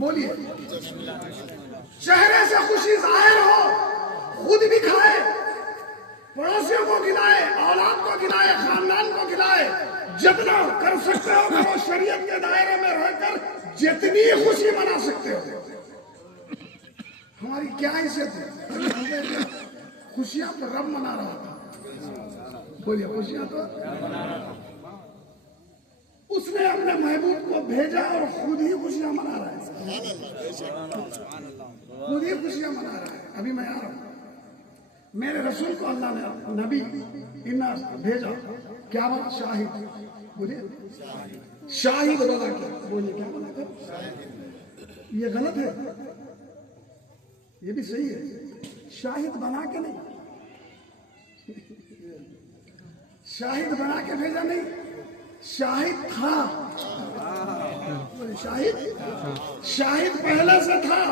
بولیے چہرے سے خوشی ظاہر ہو، خود بھی کھائے، پڑوسیوں کو کھلائے، اولاد کو کھلائے، خاندان کو کھلائے، جتنا کر سکتے ہو کرو، شریعت کے دائرے میں رہ کر جتنی خوشی منا سکتے ہو۔ ہماری کیا حیثیت ہے؟ خوشیاں تو رب منا رہا تھا، بولیے خوشیاں تو اس نے اپنے محبوب کو بھیجا اور خود ہی خوشیاں منا رہا ہے، خود ہی خوشیاں منا رہا ہے۔ ابھی میں آ رہا ہوں، میرے رسول کو اللہ نے نبی بھیجا، کیا بات؟ شاہد، بولیے شاہد بنا کے، بولیے کیا بنا کر؟ یہ غلط ہے، یہ بھی صحیح ہے، شاہد بنا کے نہیں، شاہد بنا کے بھیجا نہیں، شاہد تھا، شاہد شاہد پہلے سے تھا،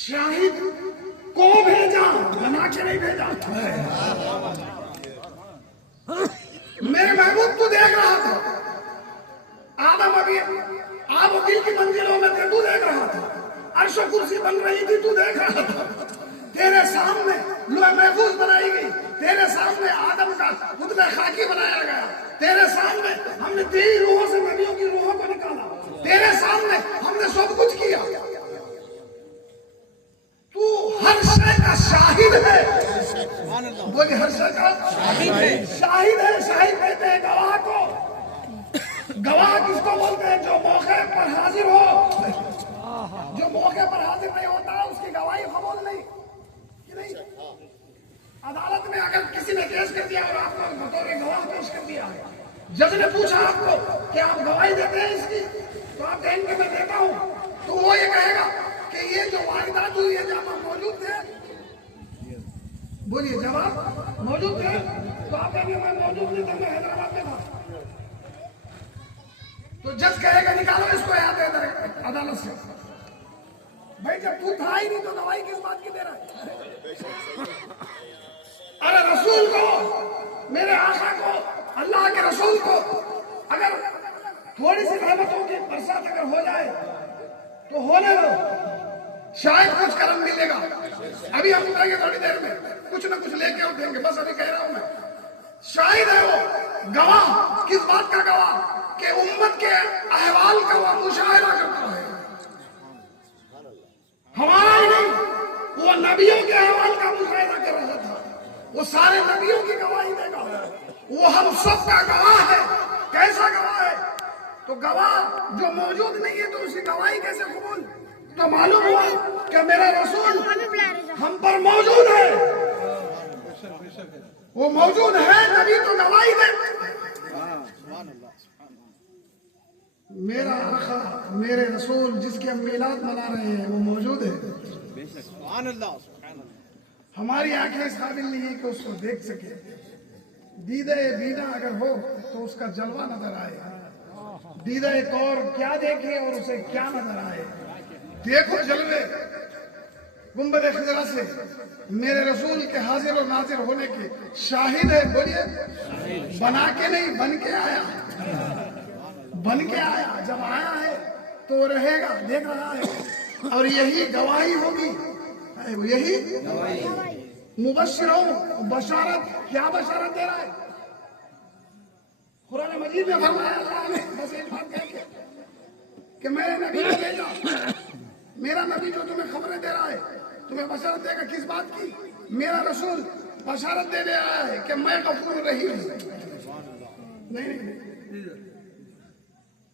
شاہد کو بھیجا، بنا کے نہیں بھیجا۔ میرے محبوب تو دیکھ رہا تھا، آدم ابھی آب و گل کی منزلوں میں تھے، تو دیکھ رہا تھا، عرش و کرسی بن رہی تھی، تو دیکھ رہا تھا، تیرے سامنے لوح محفوظ بنائی گئی، تیرے سامنے آدم کا پتلہ خاکی بنایا گیا، تیرے سامنے ہم نے تیری روحوں سے نبیوں کی روحوں کو نکالا، تیرے سامنے ہم نے سب کچھ کیا، تو ہر شے کا شاہد ہے، بولے ہر شے کا شاہد ہے۔ شاہد کہتے ہیں گواہ کو، گواہ کس کو بولتے ہیں؟ جو موقع پر حاضر ہو، جو موقع پر حاضر نہیں ہوتا اس کی گواہی قبول نہیں۔ عدالت میں اگر کسی نے کیس کر دیا اور آپ کو بطور گواہ پیش کر دیا ہے، جج نے پوچھا آپ کو کہ آپ گواہی دیتے ہیں اس کی، تو آپ کہیں گے میں دیتا ہوں، تو وہ یہ کہے گا کہ یہ جو واردات ہوئی ہے جب آپ موجود تھے، بولیے جب آپ موجود تھے، تو آپ کہیں گے میں موجود نہیں تھا، میں حیدرآباد میں تھا، تو جج کہے گا نکالو اس کو یہاں دے عدالت سے۔ بھائی جب تو تھا ہی نہیں تو گواہی کس بات کی دے رہا ہے؟ ارے رسول کو، میرے آقا کو، اللہ کے رسول کو اگر تھوڑی سی رحمتوں کی برسات اگر ہو جائے تو ہونے دو، شاید کچھ کرم ملے گا۔ ابھی ہم اٹھیں گے تھوڑی دیر میں، کچھ نہ کچھ لے کے اٹھیں گے، بس ابھی کہہ رہا ہوں میں، شاہد ہے وہ گواہ، کس بات کا گواہ؟ کہ امت کے احوال کا وہ مشاہدہ کرتا ہے، ہمارا ہی نہیں، وہ نبیوں کے احوال کا مشاہدہ کر رہا تھا، وہ سارے نبیوں کی گواہی دے گا، وہ ہم سب کا گواہ ہے۔ کیسا گواہ ہے؟ تو گواہ جو موجود نہیں ہے تو اس کی گواہی کیسے قبول؟ تو معلوم ہوا کہ میرا رسول ہم پر موجود ہے، وہ موجود ہے تبھی تو گواہی دے۔ میرا آقا، میرے رسول جس کے ہم میلاد منا رہے ہیں وہ موجود ہے۔ ہماری آنکھیں اس قابل نہیں ہے کہ اس کو دیکھ سکے، دیدہ بینا اگر ہو تو اس کا جلوہ نظر آئے، دیدہ طور کیا دیکھے اور اسے کیا نظر آئے۔ دیکھو جلوے گنبد خضرا سے میرے رسول کے حاضر و ناظر ہونے کے شاہد ہے، بولیے بنا کے نہیں، بن کے آیا، بن کے آیا، جب آیا ہے تو رہے گا، دیکھ رہا ہے، اور یہی گواہی ہوگی، یہی مبشروں بشارت، کیا بشارت دے رہا ہے؟ قرآن مجید میں فرمایا اللہ نے، بس ایک بات کہہ کے کہ میرے نبی کو بھیجا، میرا نبی جو تمہیں خبریں دے رہا ہے تمہیں بشارت دے گا، کس بات کی؟ میرا رسول بشارت دینے آیا ہے کہ میں غفور رحیم ہوں۔ نہیں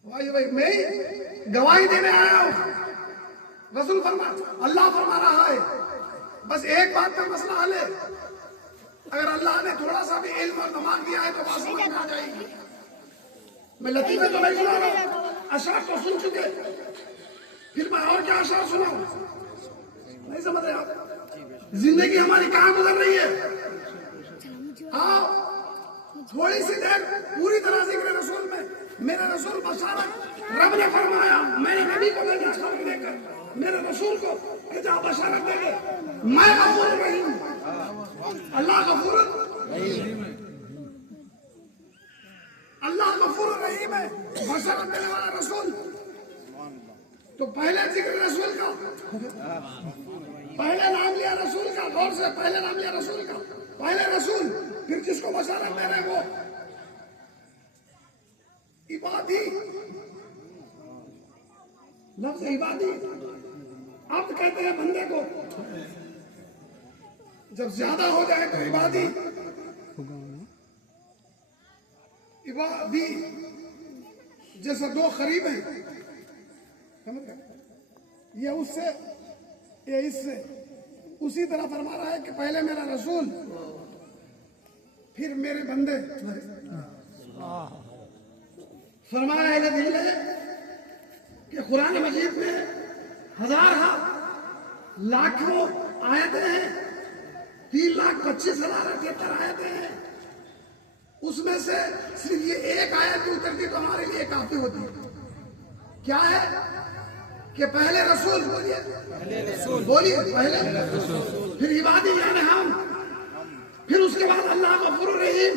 بھائی میں گواہی دینے آیا ہوں، رسول اللہ فرما رہا ہے، بس ایک بات کا مسئلہ حل ہے، اگر اللہ نے تھوڑا سا بھی علم اور دماغ دیا ہے تو بات سمجھ میں آ جائے گی۔ میں لطیفے تو نہیں سنا رہا، اشعار تو سن چکے، پھر میں اور کیا اشعار سناؤں؟ نہیں سمجھ رہے آپ؟ زندگی ہماری کہاں گزر رہی ہے؟ ہاں تھوڑی سی دیر پوری طرح ذکر رسول میں، میرے رسول بشارت، رب نے فرمایا میں نے نبی کو بھیجا خبر دے کر، میرے رسول کو کہ جا بشارت دے دے میں غفور رحیم ہوں۔ اللہ غفور رحیم ہے، اللہ غفور رحیم ہے، بشارت دینے والا رسول۔ تو پہلے ذکر رسول کا، پہلے نام لیا رسول کا، غور سے پہلے نام لیا رسول کا، پہلے رسول، پھر جس کو بشارت دے رہے وہ عبادی، لفظ عبادی عبد کہتے ہیں بندے کو، جب زیادہ ہو جائے تو عبادی، عبادی جیسے دو قریب ہیں، یہ اس سے یہ اس سے، اسی طرح فرما رہا ہے کہ پہلے میرا رسول پھر میرے بندے۔ فرمایا اہل دل نے کہ قرآن مجید میں ہزارہ لاکھوں آیتیں ہیں، 3,25,078 آیتیں ہیں، اس میں سے صرف یہ ایک آیت اترتی تو ہمارے لیے کافی ہوتی ہے۔ کیا ہے کہ پہلے رسول، بولیے پہلے رسول، پھر عبادی یعنی ہم، پھر اس کے بعد اللہ غفور الرحیم۔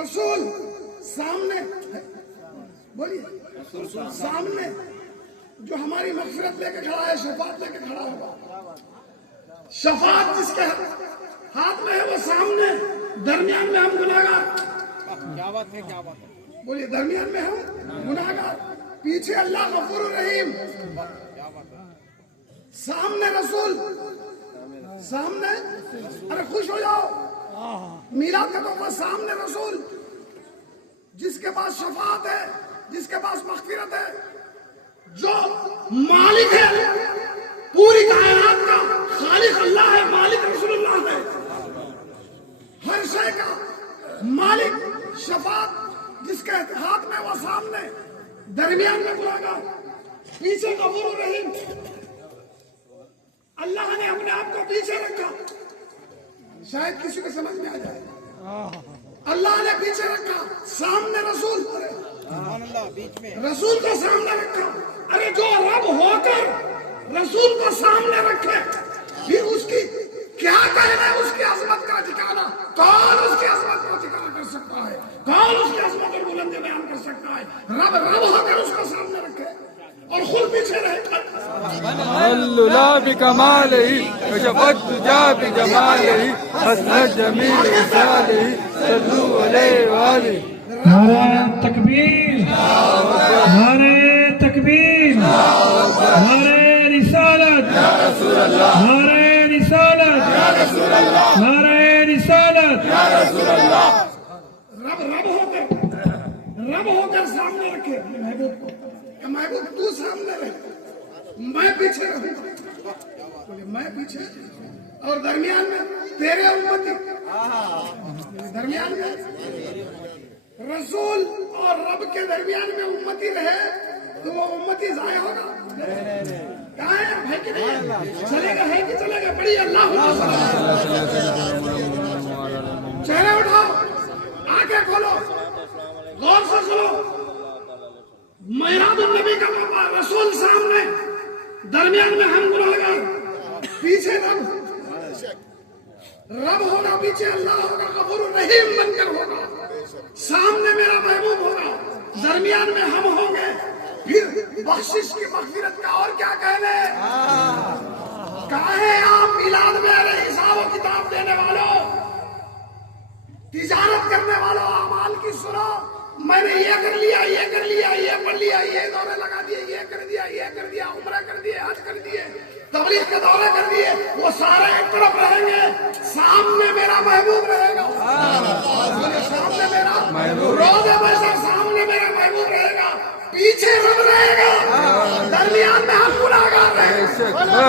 رسول سامنے، بولیے سامنے جو ہماری مغفرت لے کے کھڑا ہے، شفاعت لے کے کھڑا ہوگا، شفاعت جس کے ہاتھ میں ہے وہ سامنے، درمیان میں ہم گناہگار، کیا بات ہے، کیا بات ہے، بولیے درمیان میں ہم گناہگار، پیچھے اللہ غفور الرحیم، سامنے رسول، سامنے، ارے خوش ہو جاؤ، میلاد کا تحفہ، سامنے رسول جس کے پاس شفاعت ہے، جس کے پاس مغفرت ہے، جو مالک ہے پوری کائنات کا، خالق اللہ ہے، مالک رسول اللہ ہے، ہر شے کا مالک، شفاعت جس کے ہاتھ میں وہ سامنے، درمیان میں گناہگار، پیچھے غفور الرحیم۔ اللہ نے اپنے آپ کو پیچھے رکھا، شاید کسی کو سمجھ میں آ جائے، اللہ نے پیچھے رکھا، سامنے رسول، رسول کو سامنے رکھا۔ ارے جو رب ہو کر رسول کو سامنے رکھے، پھر اس کی کیا کہنا ہے، اس کی عظمت کا ٹھکانا، کون اس کی عظمت کو ٹھکانا کر سکتا ہے، کون اس کی عظمت اور بلندی بیان کر سکتا ہے؟ رب ہو کر اس کو سامنے رکھے اور خود پیچھے رہے۔ اللہ بکمالہ کشفت الدجى بجمالہ حسنت جمیع خصالہ صلوا علیہ وآلہ۔ نعرہ تکبیر، نعرہ تکبیر، نعرہ رسالت، نعرہ رسالت، نعرہ رسالت۔ رب ہو کر سامنے رکھے محبوب کو، کہ محبوب تو سامنے رہے، میں پیچھے رہوں، میں پیچھے، اور درمیان میں تیرے امتی، درمیان میں رسول اور رب کے درمیان میں امتی رہے تو وہ امتی ضائع ہوگا، کہاں ہے کہ نہیں، چلے گا، ہے کہ چلے گا، پڑھی اللہ، چہرے اٹھاؤ، آنکھیں کھولو، غور سے سنو، میراد النبی کا موقع، رسول سامنے، درمیان میں ہم گناہگار، پیچھے رب ہوگا، پیچھے اللہ ہوگا، غفور الرحیم بن کر ہوگا، سامنے میرا محبوب ہوگا، درمیان میں ہم ہوں گے، پھر بخشش کی مغفرت کا اور کیا کہنے، کہے آپ میلاد میں ارے حساب و کتاب دینے والوں، تجارت کرنے والوں، اعمال کی سنو، میں نے یہ کر لیا، یہ کر لیا، یہ پڑھ لیا، یہ دورے لگا دیے، یہ کر دیا، یہ کر دیا، عمرہ کر دیے، حج کر دیے، تبلیغ کے دورے کر دیے، وہ سارے ایک طرف رہیں گے، سامنے میرا محبوب رہے گا، سامنے میرا روز بشر، سامنے میرا محبوب رہے گا، پیچھے رب رہے گا، درمیان میں ہم گناہگار رہیں گے۔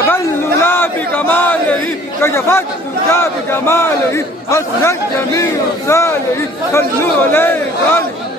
اللہ بکمالہ کشفت الدجى بجمالہ حسنت جمیع خصالہ صلوا علیہ وآلہ۔